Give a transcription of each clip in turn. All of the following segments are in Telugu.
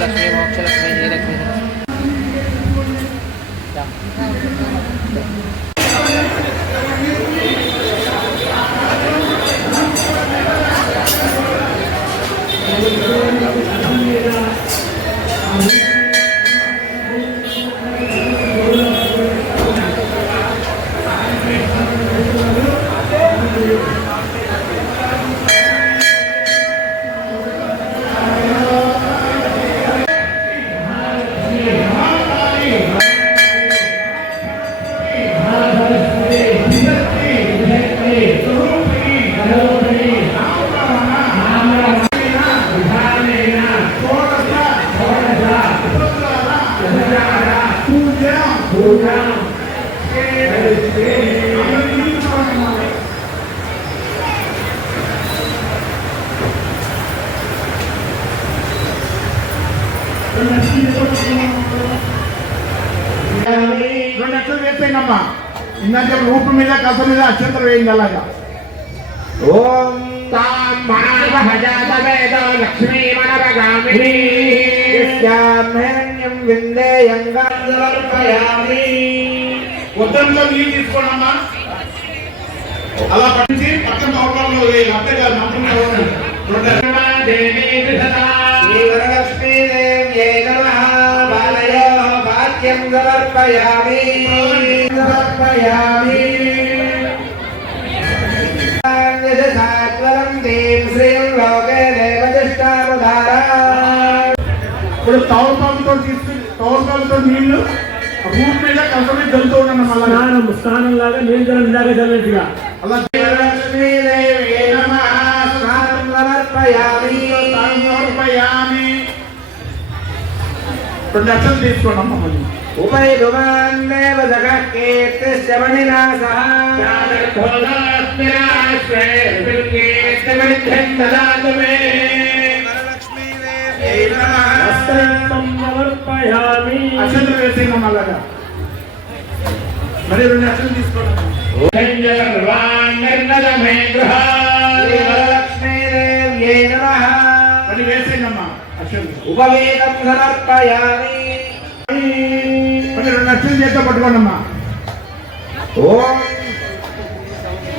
లక్ష్మీ మోక్షలక్ష్మీ జయలక్ష్మీ రెండు అక్షరాలు వేసేనమ్మా. ఇందాక రూపు మీద కథ మీద అక్షంతలు వేయండి అలాగా. ఓం లక్ష్మీ ఉత్తరంలో నీళ్ళు తీసుకోండమ్మా. అలా పట్టించి పక్కన అవకాశంలో వేయాలి. అంతే కాదు సమర్పయామి సమర్పయామి ఇప్పుడు తౌలతో నీళ్లు రూట్ మీద కసమే జల్లుతూ ఉన్నాను. మళ్ళా స్నానం లాగా నీళ్ళు జల్లిగా జల్లినట్టుగా అలా సమర్పయామి. రెండు అక్షరాలు తీసుకోండి అమ్మ. మళ్ళీ ఉపై దుమాన్నేవ జగత్కీర్తిశ్చమణినా సహ అక్షంతలు వేసేయండి అలాగా. మరి రెండు అక్షరాలు తీసుకోండి. మళ్ళీ వేసేయండి అమ్మా అక్షంతలు. ఉపవేదం సమర్పయామి. రెండు అక్షరాలు చేత పట్టుకోండి అమ్మా. ఓం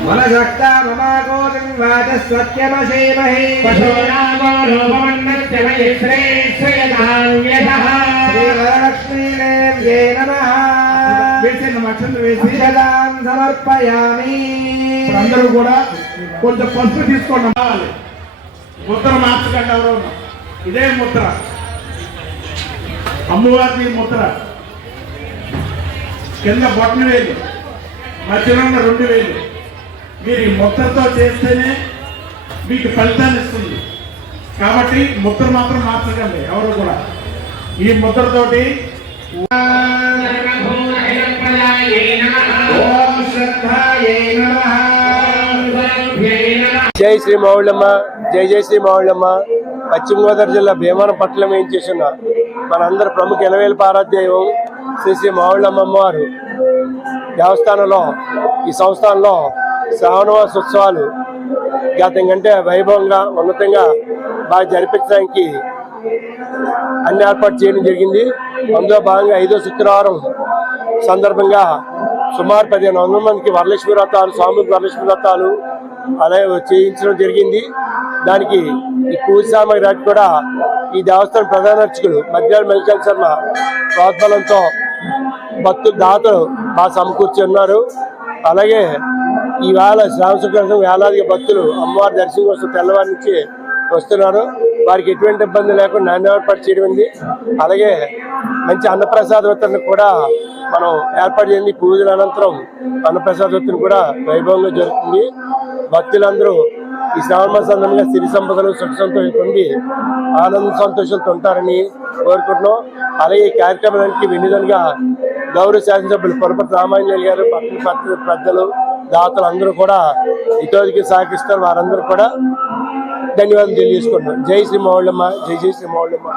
మనసక్త మమాకోదం వాచస్వత్యమసేమహే శ్రీవరలక్ష్మీదేవ్యై నమః. సమర్పయామి. అందరూ కూడా కొంచెం పసుపు తీసుకోండి. ముద్ర మార్చకండి ఎవరు. ఇదే ముద్ర అమ్మవారి ముద్ర. కింద బొట్టన వేలు, మధ్యలో ఉన్న 2 వేలు. మీరు ఈ ముద్రతో చేస్తేనే మీకు ఫలితాన్ని ఇస్తుంది. కాబట్టి ముద్ర మాత్రం మార్చకండి ఎవరు కూడా. ఈ ముద్రతోటి జై శ్రీ మౌళ్ళమ్మ, జై జై శ్రీ మౌళ్ళమ్మ. పశ్చిమ గోదావరి జిల్లా భీమవరం పట్టణం ఏం చేసిన మనందరి ప్రముఖ ఎలవేలు పారాధ్యాయం శ్రీ శ్రీ మౌళ్ళమ్మ అమ్మవారు దేవస్థానంలో ఈ సంస్థానంలో శ్రావణమాస ఉత్సవాలు గతం కంటే వైభవంగా ఉన్నతంగా బాగా జరిపించడానికి అన్ని ఏర్పాటు చేయడం జరిగింది. అందులో భాగంగా 5వ శుక్రవారం సందర్భంగా సుమారు 1500 మందికి వరలక్ష్మి వ్రతాలు, సామూహిక వరలక్ష్మి వ్రతాలు అలాగే చేయించడం జరిగింది. దానికి ఈ పూజ సామాగ్రి కూడా ఈ దేవస్థానం ప్రధాన అర్చకులు మధ్యాహ్న మల్లికార్జున శర్మ ప్రోద్బలంతో భక్తులు దాతలు బాగా సమకూర్చి ఉన్నారు. అలాగే ఈవేళ శ్రావణ శుక్రవారం వేలాది భక్తులు అమ్మవారి దర్శనం కోసం తెల్లవారి నుంచి వస్తున్నారు. వారికి ఎటువంటి ఇబ్బంది లేకుండా నాణ్య ఏర్పాటు చేయడం. అలాగే మంచి అన్నప్రసాద వితరణ కూడా మనం ఏర్పాటు చేయండి. పూజల అనంతరం అన్నప్రసాద వితరణ కూడా వైభవంగా జరుగుతుంది. భక్తులందరూ ఈ శ్రావణ మాస సందర్భంగా సిరి సంపదలు సుఖ సంతోషం పొంది ఆనంద సంతోషాలతో ఉంటారని కోరుకుంటున్నాం. అలాగే ఈ కార్యక్రమానికి వెన్నుదలుగా గౌరవ శాసనసభ్యులు పొరపతి రామాంజనేయులు గారు, పట్టణ పెద్దలు, దాతలు అందరూ కూడా ఇతోదికి సహకరిస్తారు. వారందరూ కూడా ధన్యవాదాలు తెలియజేసుకుంటున్నాం. జై శ్రీ మౌళ్ళమ్మ, జై జై శ్రీ మౌళ్ళమ్మ.